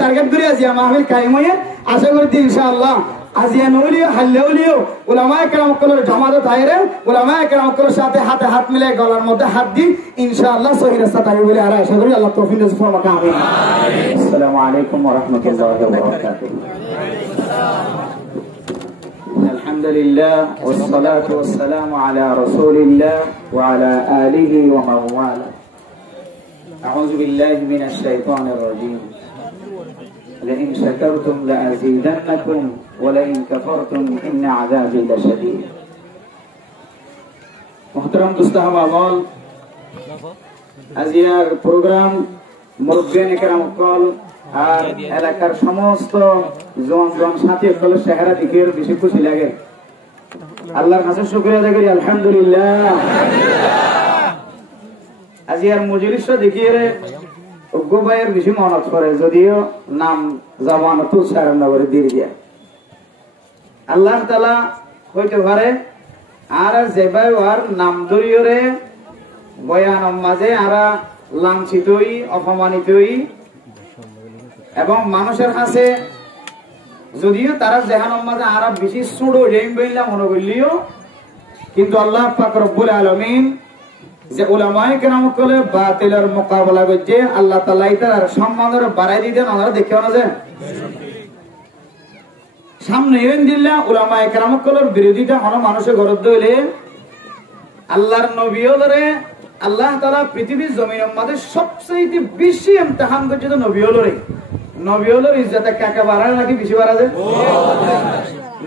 Target করে আছি মাহফিল কায়েম হয়ে আশা করছি ইনশাআল্লাহ আজিয়ান হলিও হাল্লে হলিও উলামায়ে কেরাম কলের জমাতে তাইরে উলামায়ে কেরাম কলের সাথে হাতে হাত মিলে গলার মধ্যে হাত দি ইনশাআল্লাহ সহি রাস্তা তাইবে বলে আর আশা করি আল্লাহ তৌফিক দেন ফরমাতে আমিন আসসালামু আলাইকুম ওয়া রাহমাতুল্লাহি ওয়া বারাকাতুহু আলহামদুলিল্লাহ ওয়াস সালাতু ওয়াস সালামু আলা রাসূলিল্লাহ ওয়া আলা আলিহি ওয়া মান ওয়ালা আউযু বিল্লাহি মিনাশ শাইতানির রাজীম لئن شكرتم لأزيدنكم ولئن كفرتم إن عذابي لشديد محترم دوستان আওয়াল আজিয়ার প্রোগ্রাম মুরব্বিয়ান کرام কল আর এলাকার সমস্ত জন সাথী সকলের চেহারা দেখে বেশি খুশি লাগে আল্লাহর কাছে শুকরিয়া আদায় করি আলহামদুলিল্লাহ আজিয়ার মজলিস দেখিয়ে গোবাইয়ের বেশি মনত করে যদিও নাম জবান তুষার নগরে দিয়ে দিয়া আল্লাহ তাআলা হইতে পারে আর যেভাবে ওর নাম ধরিয়রে বয়ান মাঝে আরা লাঞ্ছিতই অপমানিতই এবং মানুষের কাছে যদিও তারা যেহান মাঝে আরা বেশি সুড়ো জেম বইলা মনে করলিও কিন্তু আল্লাহ পাক রব্বুল আলামিন যে উলামায়ে কেরাম কলে বাতিলের মোকাবেলা করছে আল্লাহ তাআলা তার সম্মানের বাড়াই দিতেন ওনারা দেখেও না যে সামনে ইনদিল্লাহ উলামায়ে কেরাম কলের বিরোধিতা হন মানুষের গরদ হইলে আল্লাহর নবীওলরে আল্লাহ তাআলা পৃথিবীর জমিনের মধ্যে সবচেয়ে বেশি ইমতিহান করছে তো নবীওলর ইজ্জত কাকে বাড়ায় নাকি বেশি বাড়া যায়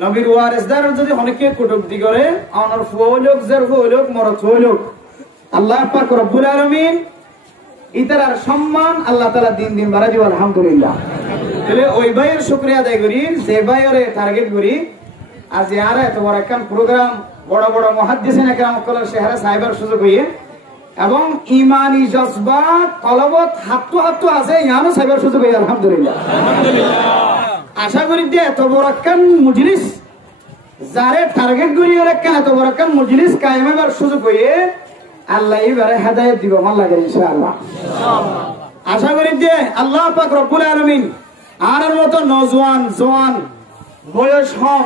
নবীর ওয়ারিসদার যদি অনেকে কটূক্তি করে অনর ফুয়োলোক জার ফুয়োলোক মরত ফুয়োলোক আল্লাহ পাক রব্বুল আলামিন ইতার সম্মান আল্লাহ তাআলা দিন দিন বাড়াই দিব আলহামদুলিল্লাহ তাহলে ওই ভাইয়ের শুকরিয়া আদায় করি যে ভাইয়ের টার্গেট করি আজ আর এত বড় একটা প্রোগ্রাম বড় বড় মুহাদ্দিসিন کرام কলের চেহারা সাহেবের সুযোগ হইয়ে এবং ঈমানি জজবাত কলবত হাতু আছে ইয়ানো সাহেবের সুযোগ হইয়ে আলহামদুলিল্লাহ আশা করি যে এত বড় একটা মজলিস যারে টার্গেট করি ওর একটা এত বড় একটা মজলিস কায়েম হবার সুযোগ হইয়ে আল্লাহ এবারে হেদায়েত দিব ভাল লাগে ইনশাআল্লাহ আশা করি যে আল্লাহ পাক রব্বুল আলামিন আর মতো নওজওয়ান জওয়ান বয়স কম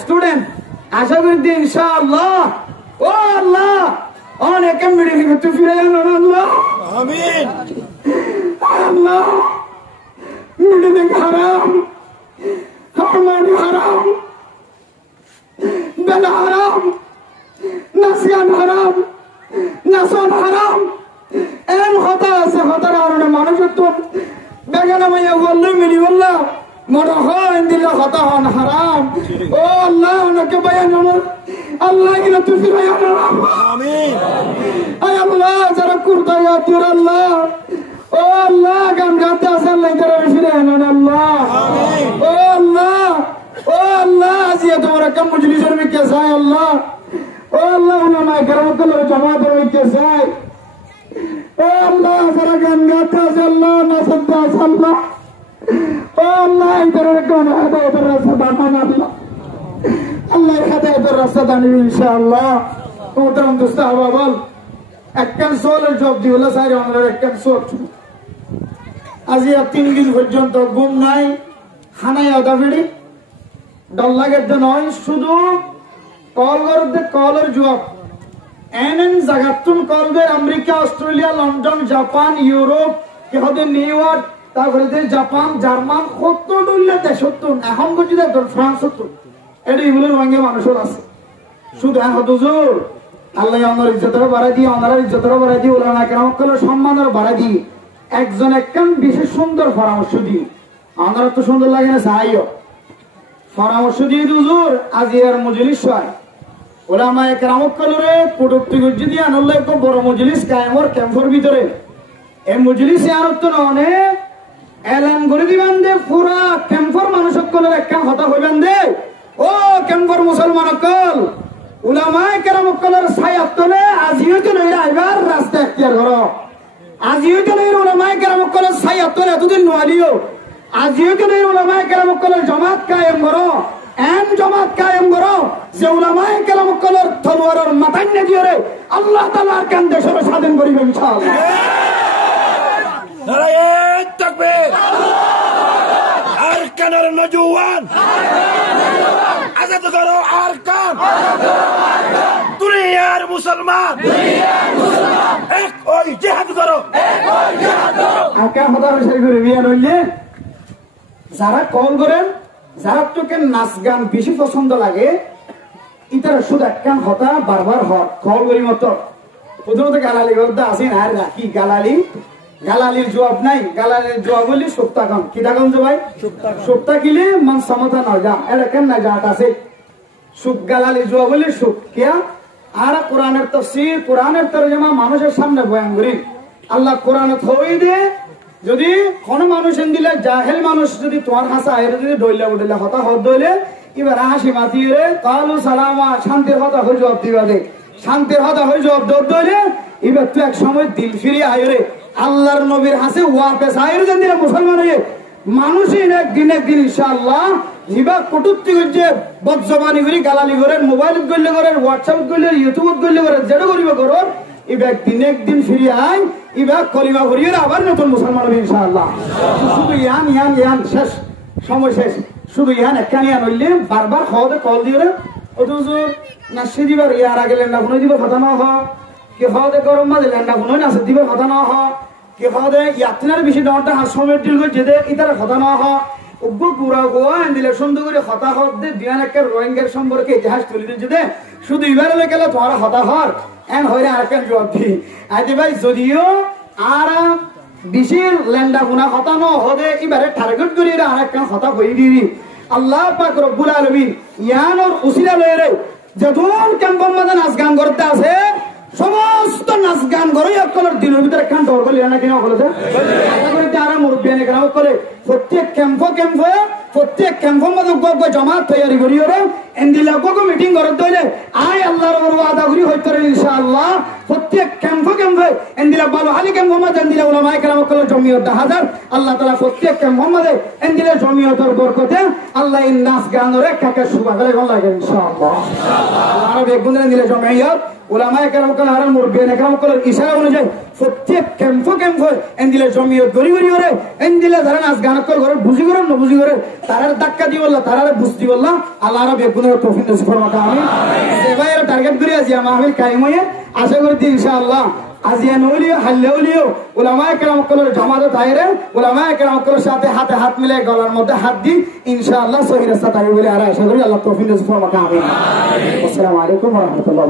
স্টুডেন্ট আশা করি যে ইনশাআল্লাহ ও আল্লাহ অনেক মেরে কিন্তু ফিরে আনো আল্লাহ আমিন আল্লাহ মেরে হারাম হারাম বেলা হারাম নাসিয়ান হারাম নাসন হারাম এমন কথা আছে কথার কারণে মানুষের তো বেগানা মাইয়া বললে মিলি বললাম মনে হয় দিলে কথা হন হারাম ও আল্লাহ ওনাকে বায়ান আল্লাহ গিলা তুই ফিরাই আমিন আয় আল্লাহ যারা কুরতা ইয়াতুর আল্লাহ ও আল্লাহ গান গাতে আছে আল্লাহ যারা ফিরাই আনেন আল্লাহ আমিন ও আল্লাহ আজিয়া তোমার কাম মজলিসের মধ্যে চাই আল্লাহ ও আল্লাহ উলামায়ে কেরাম কলের জামাতের মধ্যে চাই ও আল্লাহ যারা গান গাতে আছে আল্লাহ নাচতে আছে আল্লাহ ও আল্লাহ ইতার কোন হেদায়েতের রাস্তা বানান আল্লাহ হেদায়েতের রাস্তা দান ইনশাআল্লাহ মোহতারাম দোস্ত আহবাব একখান সোলের জব দিওলা সাইরে আমরা একখান সোট আজি 3 দিন পর্যন্ত ঘুম নাই খানায় আদাবিড়ি ডল লাগে নয় শুধু কল করতে কলের জবাব এনএন জায়গাতুন কলবে America Australia London Japan Europe কেহদে নিউইয়র্ক তারপরে যে জাপান জার্মান 70 ডলার দেশ 70 এখন গজি দে ফ্রান্স 70 এডি ইবুলের ভাঙে মানুষের আছে শুধু এখন হুজুর আল্লাহ ওনার ইজ্জতও বাড়াই দিয়ে ওনার ইজ্জতও বাড়াই দিয়ে উলামা কেরাম কলের সম্মানও বাড়াই দিয়ে একজন একখান বিশেষ সুন্দর পরামর্শ দিয়ে ওনার তো সুন্দর লাগে না সাহায্য পরামর্শ দিয়ে হুজুর আজিয়ার মজলিস হয় উলামা কেরাম কলের প্রোডাক্ট গজি দিয়ে আনলে একটা বড় মজলিস কায়েমর ক্যাম্পের ভিতরে এই মজলিসে আর তো অনেক এলান করে দিবেন দে পুরা ক্যাম্পর মানুষ সকলের একটা কথা হইবেন দে ও ক্যাম্পর মুসলমান সকল উলামায়ে কেরাম সকলের ছায়াত তলে আজিও তো লইয়া আইবার রাস্তা এখতিয়ার করো আজিও তো লইয়া উলামায়ে কেরাম সকলের ছায়াত তলে এতদিন নয়ালিও আজিও তো লইয়া উলামায়ে কেরাম সকলের জামাত কায়েম করো এম জামাত কায়েম করো যে উলামায়ে কেরাম সকলের তলোয়ারের মাথায় নে দিওরে আল্লাহ তাআলার কান দেশের স্বাধীন করিবে ইনশাআল্লাহ নারায়ে তাকবীর আরকানের নজওয়ান আজাদ করো আরকান দুনিয়ার মুসলমান এক ওই জিহাদ করো আরকান হতার সেই করে বিয়ার হইলে যারা কল করেন যারা তোকে নাচ গান বেশি পছন্দ লাগে ইতারা শুধু একখান হতা বারবার হট কল করি মতো প্রথমত গালালি করতে আসেন আর রাখি গালালির জবাব নাই গালালির জবাব বললি সপ্তাহন কি থাকুন যে ভাই সপ্তাহ কিলে মান সমতা না যা এটা কেন না যাট আছে সুখ গালালির জবাব বললি সুখ কিয়া আর কোরআনের তাফসীর কোরআনের তরজমা মানুষের সামনে বয়ান করি আল্লাহ কোরআনে থই দে যদি কোন মানুষ দিলে জাহেল মানুষ যদি তোমার হাসা এর যদি ডইলা উঠলে হতা হত দইলে এবার হাসি মাতিয়ে কালু সালামা শান্তির হতা হয়ে জবাব দিবা দে শান্তির হতা হয়ে জবাব দৌড় দইলে এবার তুই এক সময় দিল ফিরিয়ে আয়রে আল্লাহর নবীর হাসে ওয়াপেস আয়রে যেন দিলে মুসলমান হয়ে মানুষই একদিন ইনশাআল্লাহ হিবা কটুক্তি করছে বদজবানি করি গালালি করেন মোবাইল গল্লে করেন হোয়াটসঅ্যাপ গল্লে ইউটিউব গল্লে করেন যেটা করিব করো এবার একদিন ফিরে আয় এবার কলিমা করিয়ে আবার নতুন মুসলমান হবে ইনশাআল্লাহ শুধু ইয়ান শেষ সময় শেষ শুধু ইয়ান একখানি ইয়ান হইলে বারবার খাওয়াতে কল দিয়ে অথচ নাচে দিবার ইয়ার আগে লেন্ডা ফোনে দিবার কথা না হয় কে খাওয়াতে গরম মাঝে লেন্ডা ফোনে নাচে দিবার কথা না হয় কে খাওয়াতে ইয়াত্রিনার বেশি ডরটা হাত সময় ডিল করে যেতে ইতারা কথা না হয় উগ্র পুরা গোয়া দিলে সুন্দর করে হতা হত দে বিয়ান একটা রোহিঙ্গার সম্পর্কে ইতিহাস তুলে দিচ্ছে দে শুধু এবারে গেল তোমার হতা হর এন হইরে আরেকটা জবাব দি আজ ভাই যদিও আর বেশি লেন্ডা ফোনা হতা ন হদে এবারে টার্গেট করে আরেকটা হতা হয়ে দিবি আল্লাহ পাক রব্বুল আলামিন ইয়ানোর উসিলা লয়ে যখন ক্যাম্পের মধ্যে নাচ গান করতে আছে সমস্ত নাচ গান করে একলের দিনের ভিতরে একখান ডর করলে না কিনা বলেছে যারা মুরব্বী এখানে করে প্রত্যেক ক্যাম্পের মধ্যে জমা তৈরি করি ওরা এন্দিলা গো মিটিং করে দইলে আয় আল্লাহর উপর ওয়াদা করি হইতে ইনশাআল্লাহ প্রত্যেক ক্যাম্পে এন্দিলা ভালো আলী ক্যাম্পের মধ্যে এন্দিলা উলামায়ে কেরাম কল জমিয়ত হাজার আল্লাহ তাআলা প্রত্যেক ক্যাম্পের মধ্যে এন্দিলা জমিয়তের বরকতে আল্লাহ এই নাচ গানের কাকে শুভা করে লাগে ইনশাআল্লাহ আর বেগুন এন্দিলা জমিয়ত উলামায়ে কেরাম কল আর মুরব্বী কেরাম কল ইশারা অনুযায়ী প্রত্যেক ক্যাম্পে এন্দিলা জমিয়ত গরি ওরে এন্দিলা যারা নাচ গান করে বুঝি করে না বুঝি করে তারার ধাক্কা দি বললা তারারে বুঝতি বললা আল্লাহ রাব্বুল বেগুনের তৌফিক নসিব ফরমাতা আমিন সেবায়ের টার্গেট করে আজি মাহফিল কায়েম হয়ে আশা করি ইনশাআল্লাহ আজিয়া নলিও হাল্লাউলিও উলামায়ে কেরাম কলের জামাতে তাইরে উলামায়ে কেরাম কলের সাথে হাতে হাত মিলে গলার মধ্যে হাত দি ইনশাআল্লাহ সহি রাস্তা তাই বলে আর আশা করি আল্লাহ তৌফিক নসিব ফরমাতা আমিন আসসালামু আলাইকুম ওয়া রাহমাতুল্লাহ।